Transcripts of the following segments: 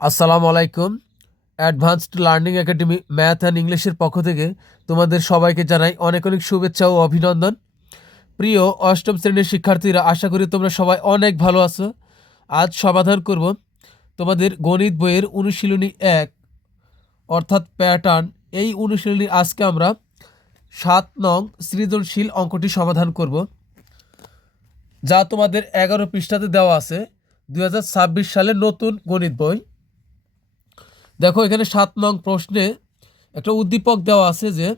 আসসালামু আলাইকুম। Advanced learning academy math and ইংলিশের পক্ষ থেকে তোমাদের সবাইকে জানাই অনেক অনেক শুভেচ্ছা ও অভিনন্দন। প্রিয় অষ্টম শ্রেণির শিক্ষার্থীরা, আশা করি তোমরা সবাই অনেক ভালো আছো। আজ সমাধান করব তোমাদের গণিত বইয়ের অনুশীলনী এক, অর্থাৎ প্যাটার্ন এই অনুশীলনী আজকে আমরা সাত নং সৃজনশীল অঙ্কটি সমাধান করব, যা তোমাদের এগারো পৃষ্ঠাতে দেওয়া আছে। দু হাজার ছাব্বিশ সালে নতুন গণিত বই। দেখো, এখানে সাত নং প্রশ্নে একটা উদ্দীপক দেওয়া আছে যে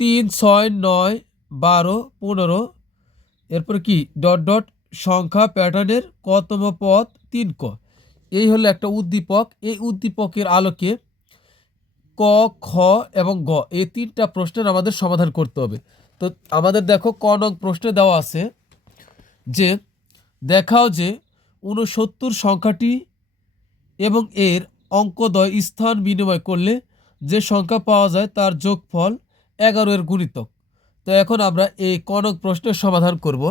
তিন, ছয়, নয়, বারো, পনেরো, এরপর কি? ডট ডট, সংখ্যা, প্যাটার্নের কতম পথ তিন ক। এই হলো একটা উদ্দীপক। এই উদ্দীপকের আলোকে ক, খ এবং গ, এই তিনটা প্রশ্নের আমাদের সমাধান করতে হবে। তো আমাদের দেখো, ক নং প্রশ্নে দেওয়া আছে যে, দেখাও যে ঊনসত্তর সংখ্যাটি এবং এর অঙ্কদ্বয় স্থান বিনিময় করলে যে সংখ্যা পাওয়া যায় তার যোগফল এগারো এর গুণিতক। তো এখন আমরা এই কনক প্রশ্নের সমাধান করব।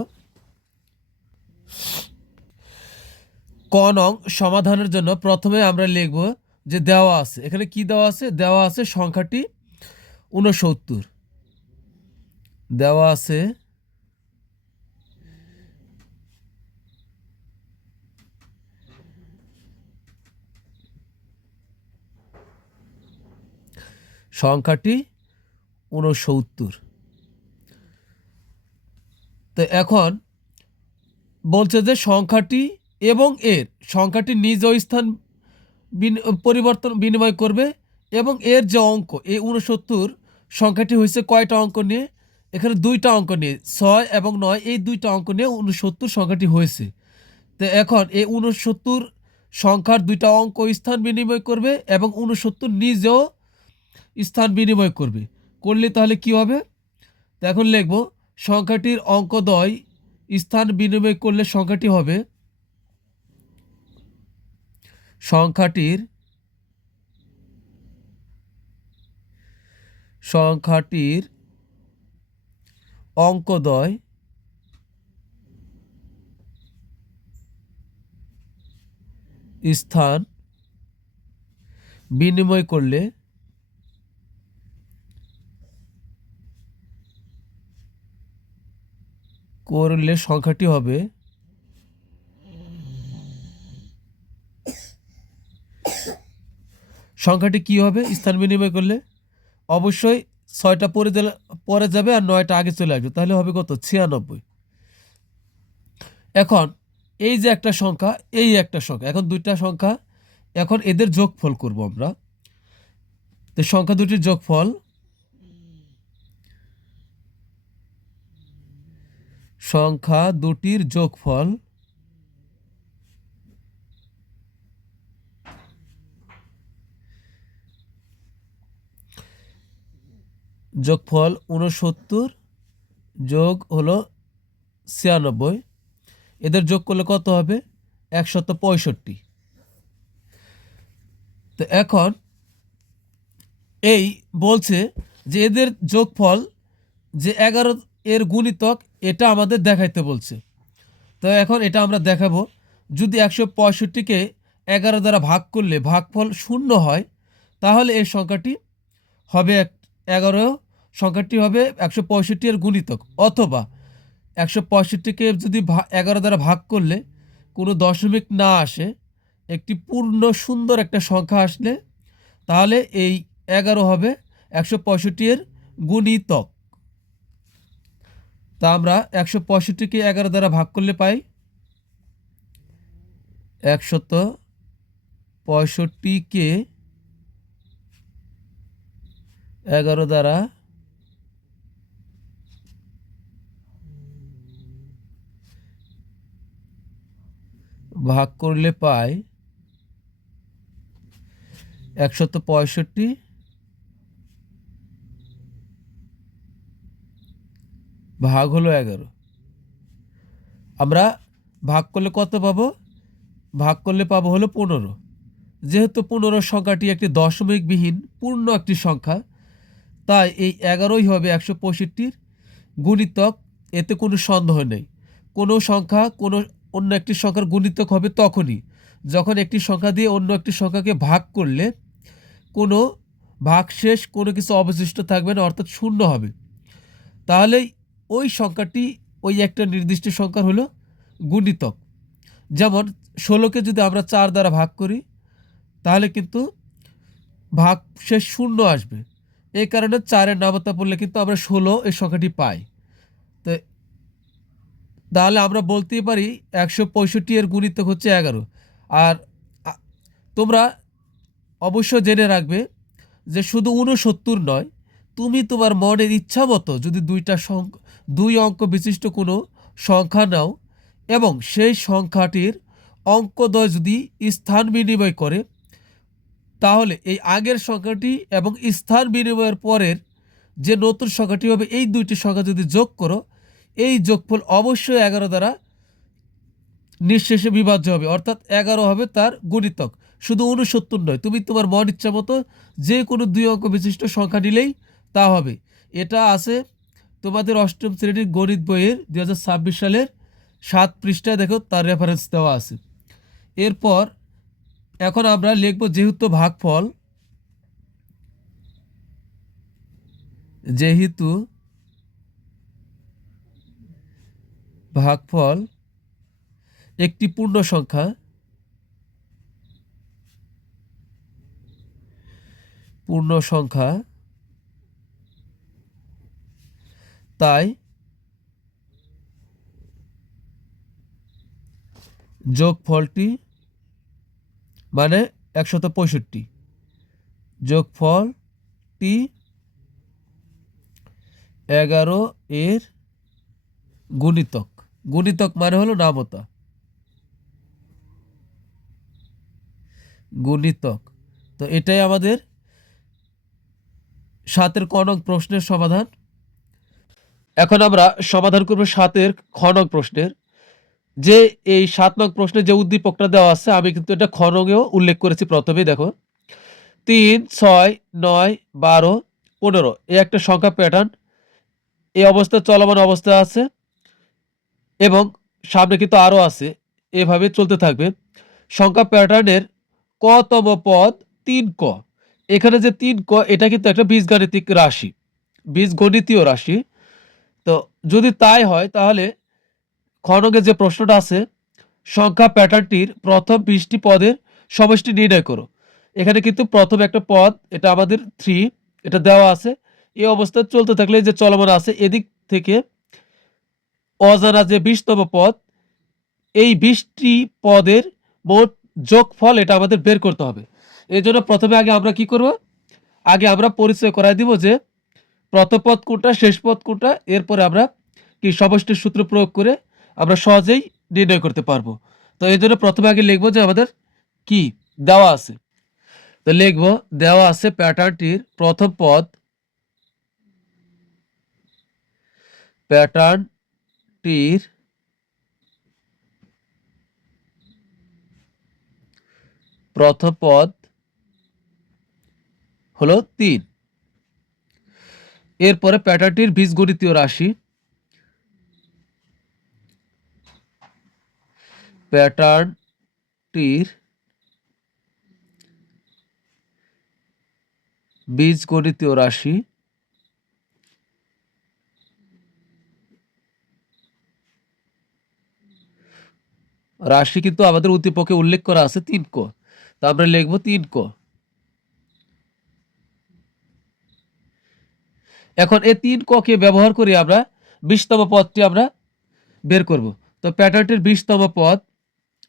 কনং সমাধানের জন্য প্রথমে আমরা লিখব যে দেওয়া আছে। এখানে কি দেওয়া আছে? দেওয়া আছে সংখ্যাটি উনসত্তর দেওয়া আছে সংখ্যাটি ঊনসত্তর। তো এখন বলছে যে সংখ্যাটি এবং এর, সংখ্যাটি নিজ স্থান পরিবর্তন বিনিময় করবে এবং এর যে অঙ্ক, এই উনসত্তর সংখ্যাটি হয়েছে কয়টা অঙ্ক নিয়ে? এখানে দুইটা অঙ্ক নিয়ে, ছয় এবং নয়, এই দুইটা অঙ্ক নিয়ে ঊনসত্তর সংখ্যাটি হয়েছে। তো এখন এই উনসত্তর সংখ্যার দুইটা অঙ্ক স্থান বিনিময় করবে এবং ঊনসত্তর নিজেও স্থান বিনিময় করবে। করলে তাহলে কি হবে? তো এখন লিখব, সংখ্যাটির অঙ্কদ্বয় স্থান বিনিময় করলে সংখ্যাটি হবে সংখ্যাটির সংখ্যাটির অঙ্কদ্বয় স্থান বিনিময় করলে করলে সংখ্যাটি হবে সংখ্যাটি কি হবে? স্থান বিনিময় করলে অবশ্যই ছয়টা পরে পরে যাবে আর নয়টা আগে চলে আসবে। তাহলে হবে কত? ছিয়ানব্বই। এখন এই যে একটা সংখ্যা, এই একটা সংখ্যা, এখন দুইটা সংখ্যা, এখন এদের যোগফল করব আমরা। তো সংখ্যা দুটির যোগফল সংখ্যা দুটির যোগফল। যোগফল উনসত্তর যোগ হলো ছিয়ানব্বই। এদের যোগ করলে কত হবে? একশত পঁয়ষট্টি। তো এখন এই বলছে যে এদের যোগফল যে এগারো এর গুণিতক এটা আমাদের দেখাইতে বলছে। তো এখন এটা আমরা দেখাবো। যদি একশো পঁয়ষট্টিকে এগারো দ্বারা ভাগ করলে ভাগফল শূন্য হয়, তাহলে এই সংখ্যাটি হবে এক, এগারো, সংখ্যাটি হবে একশো পঁয়ষট্টি এর গুণিতক। অথবা একশো পঁয়ষট্টিকে যদি এগারো দ্বারা ভাগ করলে কোনো দশমিক না আসে, একটি পূর্ণ সুন্দর একটা সংখ্যা আসলে, তাহলে এই এগারো হবে একশো পঁয়ষট্টি এর গুণিতক। তা আমরা একশো পঁয়ষট্টিকে এগারো দ্বারা ভাগ করলে পাই একশত পঁয়ষট্টিকে এগারো দ্বারা ভাগ করলে পাই একশত পঁয়ষট্টি ভাগ হলো এগারো। আমরা ভাগ করলে কত পাবো? ভাগ করলে পাবো হলো পনেরো। যেহেতু পনেরো সংখ্যাটি একটি দশমিকবিহীন, পূর্ণ একটি সংখ্যা, তাই এই এগারোই হবে একশো পঁয়ষট্টির গুণিতক। এতে কোনো সন্দেহ নেই। কোনো সংখ্যা, কোনো অন্য একটি সংখ্যার গুণিতক হবে তখনই। যখন একটি সংখ্যা দিয়ে অন্য একটি সংখ্যাকে ভাগ করলে কোনো ভাগশেষ কোনো কিছু অবশিষ্ট থাকবে না, অর্থাৎ শূন্য হবে। তাহলে ওই সংখ্যাটি, ওই একটা নির্দিষ্ট সংখ্যা হলো গুণিতক। যেমন ষোলোকে যদি আমরা চার দ্বারা ভাগ করি, তাহলে কিন্তু ভাগ শেষ শূন্য আসবে। এই কারণে চারের নামতা পড়লে কিন্তু আমরা ষোলো এই সংখ্যাটি পাই। তো তাহলে আমরা বলতেই পারি একশো পঁয়ষট্টি এর গুণিতক হচ্ছে এগারো। আর তোমরা অবশ্য জেনে রাখবে যে শুধু ঊনসত্তর নয় তুমি তোমার মনের ইচ্ছা মতো যদি দুইটা দুই অঙ্ক বিশিষ্ট কোনো সংখ্যা নাও, এবং সেই সংখ্যাটির অঙ্কদ্বয় যদি স্থান বিনিময় করে, তাহলে এই আগের সংখ্যাটি এবং স্থান বিনিময়ের পরের যে নতুন সংখ্যাটি হবে, এই দুইটি সংখ্যা যদি যোগ করো, এই যোগফল অবশ্যই এগারো দ্বারা নিঃশেষে বিভাজ্য হবে। অর্থাৎ এগারো হবে তার গুণিতক। শুধু উনসত্তর নয়, তুমি তোমার মন ইচ্ছা মতো যে কোনো দুই অঙ্ক বিশিষ্ট সংখ্যা নিলেই তা হবে। এটা আছে তোমাদের অষ্টম শ্রেণির গণিত বইয়ের দু হাজার ছাব্বিশ সালের সাত পৃষ্ঠায় দেখো, তার রেফারেন্স দেওয়া আছে। এরপর এখন আমরা লিখব যেহেতু ভাগফল যেহেতু ভাগফল একটি পূর্ণ সংখ্যা পূর্ণ সংখ্যা তাই যোগফলটি মানে একশত পঁয়ষট্টি। যোগফলটি এগারো এর গুণিতক। গুণিতক মানে হলো নামতা। গুণিতক। তো এটাই আমাদের সাতের কনক প্রশ্নের সমাধান। এখন আমরা সমাধান করব সাতের খনক প্রশ্নের। যে এই সাত নং প্রশ্নে যে উদ্দীপকটা দেওয়া আছে, আমি কিন্তু এটা খনকেও উল্লেখ করেছি প্রথমেই দেখো। তিন, ছয়, নয়, বারো, পনেরো, এই একটা সংখ্যা প্যাটার্ন এই অবস্থা চলমান অবস্থা আছে এবং সামনে কিন্তু আরও আছে। এভাবে চলতে থাকবে। সংখ্যা প্যাটার্নের কতম পদ? তিন ক। এখানে যে তিন ক, এটা কিন্তু একটা বীজগাণিতিক রাশি। বীজগণিতীয় রাশি। তো যদি তাই হয়, তাহলে খনকে যে প্রশ্নটা আছে, সংখ্যা প্যাটার্নটির প্রথম বিশটি পদের সমষ্টি নির্ণয় করো। এখানে কিন্তু প্রথম একটা পদ, এটা আমাদের থ্রি এটা দেওয়া আছে। এই অবস্থায় চলতে থাকলে যে চলমান আছে, এদিক থেকে অজানা যে বিশতম পদ, এই বিশটি পদের মোট যোগফল এটা আমাদের বের করতে হবে। এই জন্য প্রথমে আগে আমরা কি করব? আগে আমরা পরিচয় করাই দিব যে প্রথম পদ কোনটা শেষ পদ কোনটা এরপরে আমরা কি সমষ্টির সূত্র প্রয়োগ করে আমরা সহজেই নির্ণয় করতে পারব। তো এই জন্য প্রথমে আগে লিখব যে আমাদের কি দেওয়া আছে। তো লিখব, দেওয়া আছে প্যাটার্নটির প্রথম পদ, প্যাটার্নটির প্রথম পদ হলো তিন। এরপরে প্যাটার্নটির বীজগণিতীয় রাশি। প্যাটার্নটির বীজগণিতীয় রাশি। রাশি কিন্তু আমাদের উদ্দীপকে উল্লেখ করা আছে তিন ক। তা আমরা লিখব তিন ক। এখন এই তিন ককে ব্যবহার করে আমরা বিশতম পদটি আমরা বের করব। তো প্যাটার্নটির বিশতম পদ,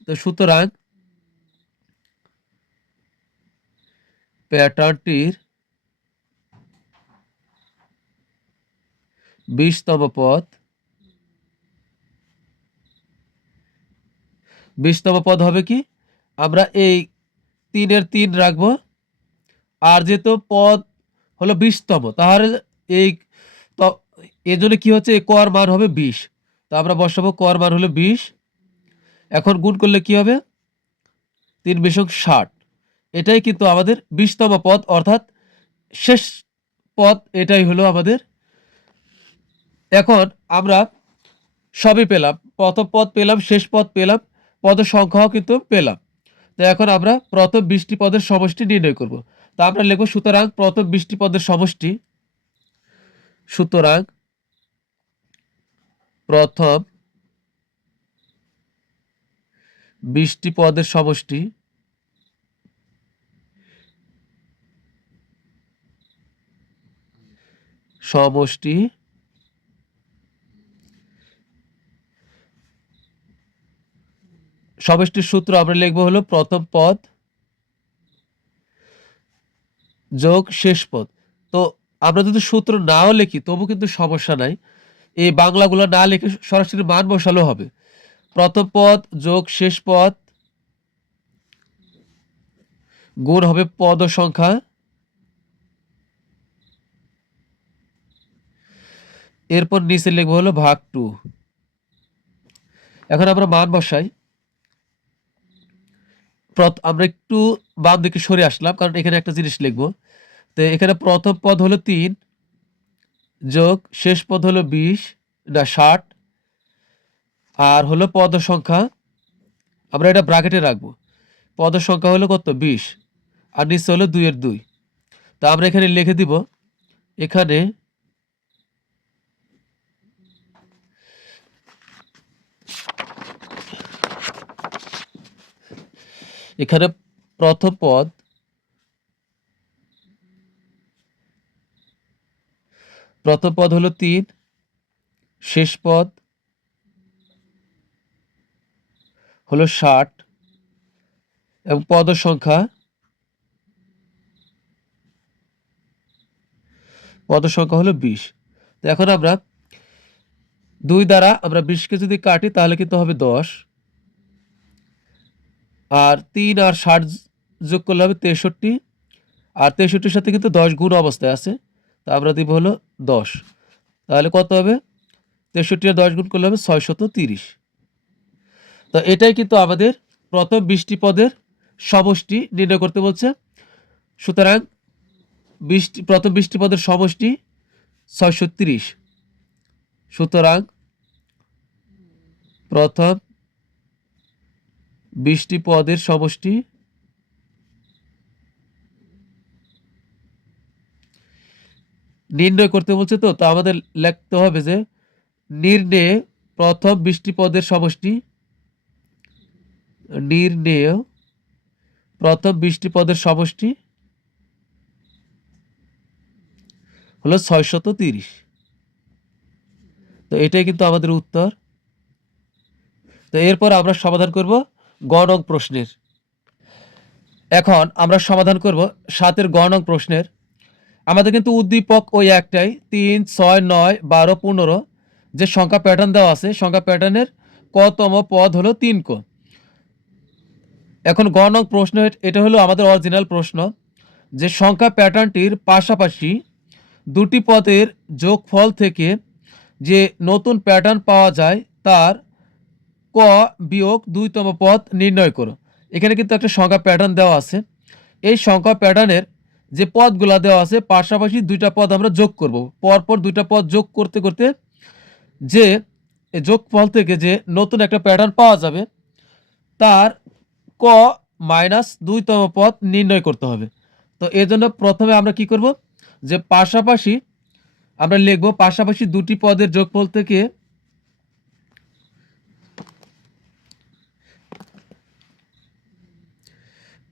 তো সুতরাং প্যাটার্নটির বিশতম পদ বিশতম পদ হবে কি? আমরা এই তিনের তিন রাখব। আর যেহেতু পদ হলো বিশতম, তাহলে এই এর জন্য কি হচ্ছে? কর মান হবে বিশ। তো আমরা বসাবো কর মান হলো বিশ। এখন গুণ করলে কি হবে? তিন বিশক ষাট। এটাই কিন্তু আমাদের বিশতম পদ, অর্থাৎ শেষ পদ এটাই হলো আমাদের। এখন আমরা সবই পেলাম। প্রথম পদ পেলাম, শেষ পদ পেলাম, পদের সংখ্যাও কিন্তু পেলাম। তো এখন আমরা প্রথম বিশটি পদের সমষ্টি নির্ণয় করব। তা আমরা লিখব সুতরাং প্রথম বিশটি পদের সমষ্টি সুতরাং প্রথম বিশটি পদের সমষ্টি সমষ্টি সমষ্টির সূত্র আমরা লিখব হলো প্রথম পদ যোগ শেষ পদ। তো আমরা যদি সূত্র নাও লিখি, তবু কিন্তু সমস্যা নাই। এই বাংলাগুলো না লিখে সরাসরি মান বসালেও হবে। প্রথম পদ যোগ শেষ পদ গুণ হবে পদ সংখ্যা। এরপর নিচে লিখব হলো ভাগ টু। এখন আমরা মান বসাই। আমরা একটু বাম দিকে সরে আসলাম, কারণ এখানে একটা জিনিস লিখব। তো এখানে প্রথম পদ হলো তিন, যোগ শেষ পদ হলো বিশ না ষাট। আর হলো পদ সংখ্যা, আমরা এটা ব্রাকেটে রাখব। পদ সংখ্যা হলো কত? বিশ। আর নিচে হলো দুইয়ের দুই। তা আমরা এখানে লিখে দিব, এখানে এখানে প্রথম পদ প্রথম পদ হলো তিন, শেষ পদ হলো ষাট, এবং পদ সংখ্যা পদ সংখ্যা হলো বিশ। তো এখন আমরা দুই দ্বারা আমরা বিশকে যদি কাটি, তাহলে কিন্তু হবে দশ। আর তিন আর ষাট যোগ করলে হবে তেষট্টি। আর তেষট্টির সাথে কিন্তু দশ গুণ অবস্থায় আছে। তা দিব হলো দশ। তাহলে কত হবে? তেষট্টি আর দশ গুণ করলে হবে ছয়শত তিরিশ। তো এটাই কিন্তু আমাদের প্রথম বিশটি পদের সমষ্টি নির্ণয় করতে বলছে। সুতরাং বৃষ্টি, প্রথম বিশটি পদের সমষ্টি ছয়শো তিরিশ। সুতরাং প্রথম বিশটি পদের সমষ্টি নির্ণয় করতে বলছে তো তো আমাদের লিখতে হবে যে নির্ণয়ে প্রথম বিশটি পদের সমষ্টি নির্ণেয় প্রথম বিশটি পদের সমষ্টি হলো ছয়শত তিরিশ। তো এটাই কিন্তু আমাদের উত্তর। তো এরপর আমরা সমাধান করব গণক প্রশ্নের। এখন আমরা সমাধান করব সাতের গণক প্রশ্নের। আমাদের কিন্তু উদ্দীপক ওই একটাই। তিন, ছয়, নয়, বারো, পনেরো, যে সংখ্যা প্যাটার্ন দেওয়া আছে, সংখ্যা প্যাটার্নের কতম পদ হলো তিন ক এখন গণক প্রশ্ন, এটা হলো আমাদের অরিজিনাল প্রশ্ন, যে সংখ্যা প্যাটার্নটির পাশাপাশি দুটি পদের যোগফল থেকে যে নতুন প্যাটার্ন পাওয়া যায়, তার ক বিয়োগ দুইতম পদ নির্ণয় করো। এখানে কিন্তু একটা সংখ্যা প্যাটার্ন দেওয়া আছে। এই সংখ্যা প্যাটার্নের যে পদগুলা দেওয়া আছে, পাশাপাশি দুইটা পদ আমরা যোগ করব। পরপর দুইটা পদ যোগ করতে করতে যে যোগফল থেকে যে নতুন একটা প্যাটার্ন পাওয়া যাবে, তার ক মাইনাস দুইতম পদ নির্ণয় করতে হবে। তো এর জন্য প্রথমে আমরা কি করব? যে পাশাপাশি আমরা লিখব, পাশাপাশি দুটি পদের যোগফল থেকে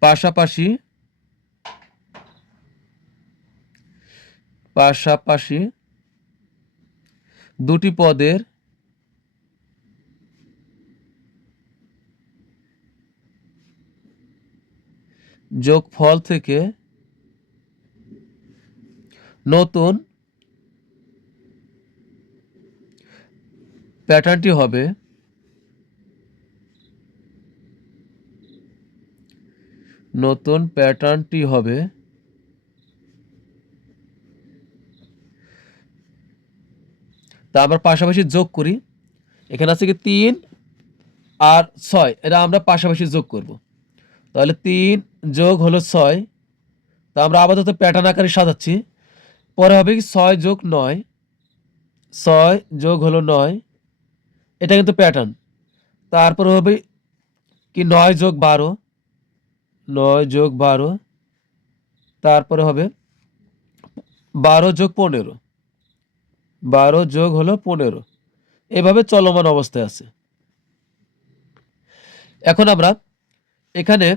পাশাপাশি পাশাপাশি দুটি পদের যোগফল থেকে নতুন প্যাটার্নটি হবে নতুন প্যাটার্নটি হবে তা আমরা পাশাপাশি যোগ করি। এখানে আছে কি তিন আর ছয়, এটা আমরা পাশাপাশি যোগ করব। তাহলে তিন যোগ হলো ছয়। তা আমরা আপাতত প্যাটার্ন আকারে সাজাচ্ছি। পরে হবে কি ছয় যোগ নয়। ছয় যোগ হলো নয়। এটা কিন্তু প্যাটার্ন তারপর হবে কি নয় যোগ বারো। নয় যোগ বারো। তারপরে হবে বারো যোগ পনেরো। বারো যোগ হলো পনেরো। এভাবে চলমান অবস্থায় আছে। এখন আমরা এখানে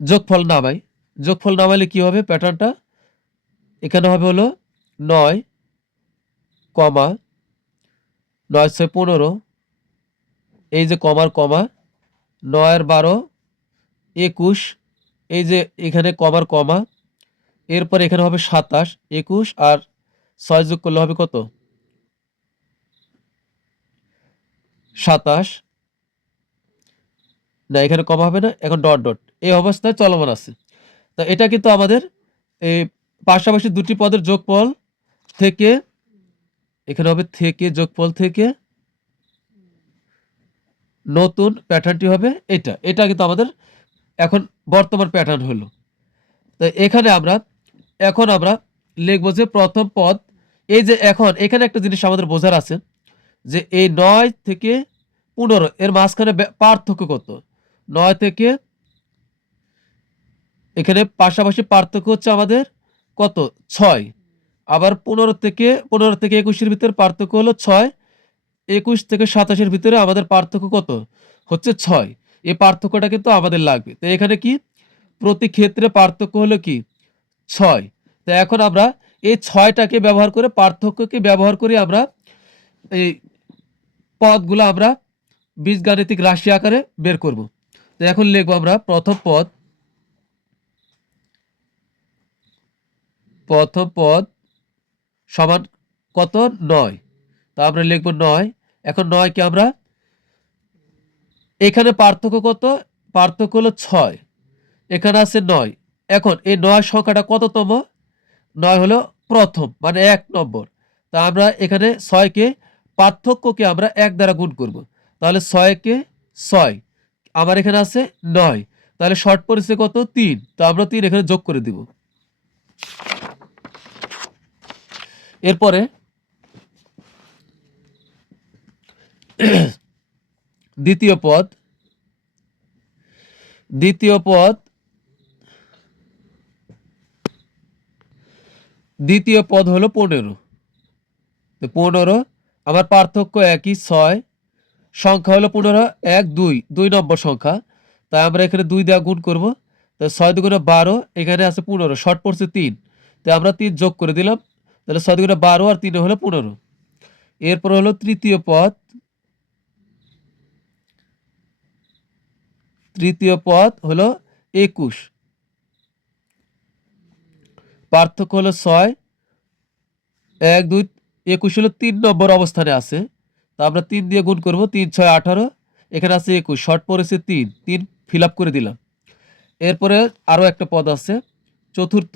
যোগফল নামাই। যোগফল নামাইলে কি হবে? প্যাটার্নটা এখানে হবে হলো নয় কমা, নয় ছয় পনেরো। এই যে কমার কমা নয়ের বারো, একুশ। এই যে এখানে কমার কমা, এরপর এখানে হবে সাতাশ, একুশ আর ছয় যোগ করলে হবে কত? সাতাশ। না, এখানে কমা হবে না, এখন ডট ডট। এই অবস্থায় চলমান আছে। তা এটা কিন্তু আমাদের এই পাশাপাশি দুটি পদের যোগফল থেকে, এখানে হবে থেকে, যোগফল থেকে নতুন প্যাটার্নটি হবে এটা। এটা কিন্তু আমাদের এখন বর্তমান প্যাটার্ন হলো। তো এখানে আমরা, এখন আমরা লিখব যে প্রথম পদ এই যে এখন, এখানে একটা জিনিস আমাদের বোঝার আছে, যে এই নয় থেকে পনেরো, এর মাঝখানে পার্থক্য কত? নয় থেকে, এখানে পাশাপাশি পার্থক্য হচ্ছে আমাদের কত? ছয়। আবার পনেরো থেকে পনেরো থেকে একুশের ভিতরে পার্থক্য হলো ছয়, একুশ থেকে সাতাশের ভিতরে আমাদের পার্থক্য কত? হচ্ছে ছয়। এই পার্থক্যটা কিন্তু আমাদের লাগবে। তো এখানে কি? প্রতি ক্ষেত্রে পার্থক্য হলো কি? ছয়। তো এখন আমরা এই ছয়টাকে ব্যবহার করে, পার্থক্যকে ব্যবহার করে আমরা এই পদগুলো আমরা বীজগাণিতিক রাশি আকারে বের করব। তো এখন লিখব আমরা প্রথম পদ প্রথম পদ সমান কত? নয়। তা আমরা লিখব নয়। এখন নয়কে আমরা এখানে পার্থক্য কত? পার্থক্য হলো ছয়। এখানে আছে নয়। এখন এই নয় সংখ্যাটা কততম? নয় হলো প্রথম মানে এক নম্বর। তা আমরা এখানে ছয়কে পার্থক্যকে আমরা এক দ্বারা গুণ করব। তাহলে ছয়কে ছয় আমার এখানে আছে নয়। তাহলে শর্ট পড়েছে কত? তিন। তো আমরা তিন এখানে যোগ করে দিব। এরপরে দ্বিতীয় পদ দ্বিতীয় পদ দ্বিতীয় পদ হলো পনেরো। তো পনেরো আমার পার্থক্য একই, ছয়। সংখ্যা হলো পনেরো, এক, দুই দুই নম্বর সংখ্যা। তাই আমরা এখানে দুই দেওয়া গুণ করব। তো ছয় দুগুণে বারো, এখানে আছে পনেরো, শর্ট পড়ছে তিন। তাই আমরা তিন যোগ করে দিলাম। তাহলে ছয় দুগুণে বারো আর তিনে হলো পনেরো। এরপর হলো তৃতীয় পদ। তৃতীয় পদ হলো একুশ। পার্থক্য হলো ছয়, এক, দুই, একুশ হলো তিন নম্বর অবস্থানে আছে। তা আমরা তিন দিয়ে গুণ করব, তিন, ছয়, আঠারো। এখানে আছে একুশ, শর্ট পড়েছে তিন তিন ফিল করে দিলাম। এরপরে আরও একটা পদ আছে, চতুর্থ।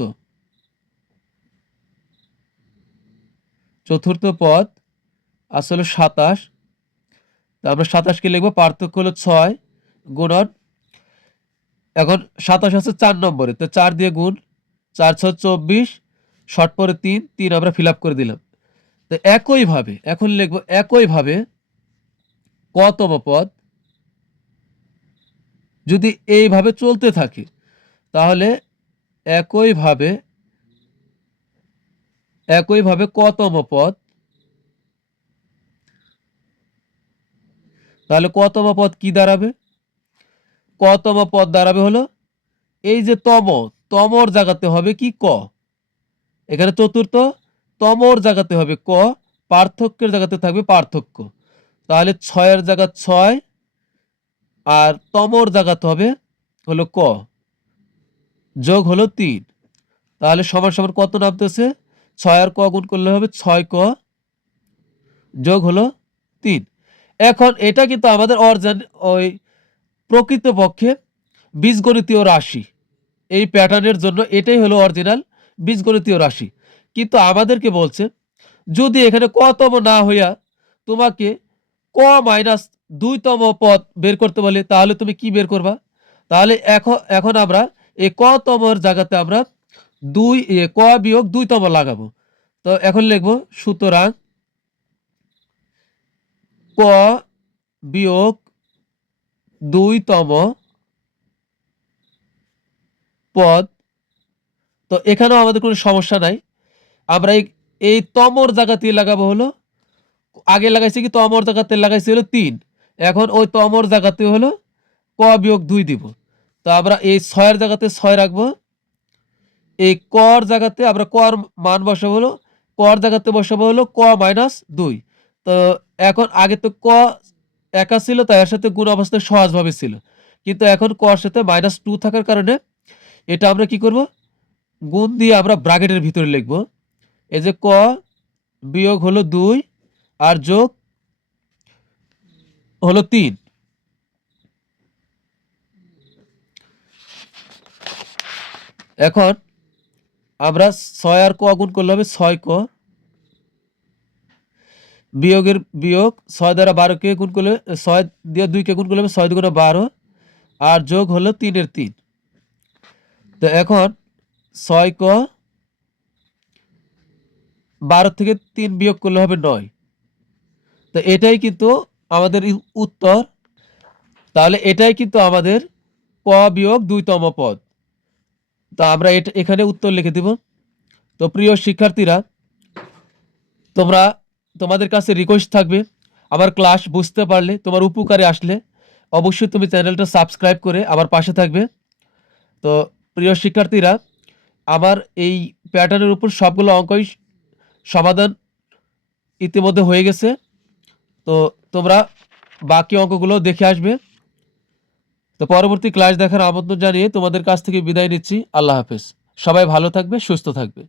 চতুর্থ পদ আসলে সাতাশ। তা আমরা সাতাশকে লিখব, পার্থক্য হলো ছয়, গুণন। এখন সাতাশ আছে চার নম্বরে, তো চার দিয়ে গুণ চার ছয় চব্বিশ শর্ট পরে তিন তিন আমরা ফিল করে দিলাম। তো একইভাবে, এখন লিখব একইভাবে কতম পদ? যদি এইভাবে চলতে থাকে, তাহলে একইভাবে একইভাবে কতম পদ? তাহলে কতম পদ কি দাঁড়াবে? কতম পদ দাঁড়াবে হলো, এই যে তম তমর জাগাতে হবে কি ক? এখানে চতুর্থ, তমর জাগাতে হবে ক, পার্থক্যের জায়গাতে থাকবে পার্থক্য। তাহলে ছয়ের জায়গা ছয়, আর তমর জাগাতে হবে হলো ক। যোগ হলো তিন। তাহলে সমান সমান কত নামতেছে? ছয় আর ক গুণ করলে হবে ছয় ক। যোগ হলো তিন। এখন এটা কিন্তু আমাদের অর্জন ওই প্রকৃতপক্ষে বীজগণিতীয় রাশি। এই প্যাটার্নের জন্য এটাই হলো অরিজিনাল বীজগণিতীয় রাশি। কিন্তু আমাদেরকে বলছে, যদি এখানে কতম না হইয়া তোমাকে ক মাইনাস দুইতম পদ বের করতে বলে, তাহলে তুমি কি বের করবা? তাহলে এখন এখন আমরা এই কতমর জায়গাতে আমরা দুই ক বিয়োগ দুইতম লাগাবো। তো এখন লিখব, সুতরাং ক বিয়োগ দুইতম পদ তো এখানেও আমাদের কোনো সমস্যা নাই। আমরা এই এই তমর জায়গাতে লাগাবো হলো আগে লাগাইছি কি? তমর জায়গাতে লাগাইছি হলো তিন। এখন ওই তমর জায়গাতে হলো ক বিয়োগ দুই দিব। তো আমরা এই ছয়ের জায়গাতে ছয় রাখব। এই কর জায়গাতে আমরা কর মান বসাবো হলো কর জায়গাতে বসাবো হলো ক মাইনাস দুই। তো এখন আগে তো ক একা ছিল তাই এর সাথে গুণ অবস্থায় সহজভাবে ছিল। কিন্তু এখন কর সাথে মাইনাস টু থাকার কারণে এটা আমরা কি করব? গুণ দিয়ে আমরা ব্রাকেটের ভিতরে লিখব। এই যে ক বিয়োগ হলো দুই আর যোগ হলো তিন। এখন আমরা ছয় আর ক গুণ করলে হবে ছয় ক। বিয়োগের বিয়োগ ছয় দ্বারা বারোকে গুণ করলে, ছয় দিয়ে দুইকে গুণ করলে হবে ছয় দুগুণে বারো। আর যোগ হলো তিনের তিন। তো এখন ছয় ক বারো থেকে তিন বিয়োগ করলে হবে নয়। তো এটাই কিন্তু আমাদের উত্তর। তাহলে এটাই কিন্তু আমাদের ক বিয়োগ দুইতম পদ। তা আমরা এটা এখানে উত্তর লিখে দিব। তো প্রিয় শিক্ষার্থীরা, তোমরা তোমাদের কাছে রিকোয়েস্ট থাকবে। আমার ক্লাস বুঝতে পারলে, তোমার উপকারে আসলে অবশ্যই তুমি চ্যানেলটা সাবস্ক্রাইব করে আমার পাশে থাকবে। তো প্রিয় শিক্ষার্থীরা আমার এই প্যাটার্নের উপর সবগুলো অঙ্কই সমাধান ইতিমধ্যে হয়ে গেছে। তো তোমরা বাকি অঙ্কগুলো দেখে আসবে। তো পরবর্তী ক্লাস দেখার আমন্ত্রণ জানিয়ে তোমাদের কাছ থেকে বিদায় নিচ্ছি। আল্লাহ হাফেজ। সবাই ভালো থাকবে, সুস্থ থাকবে।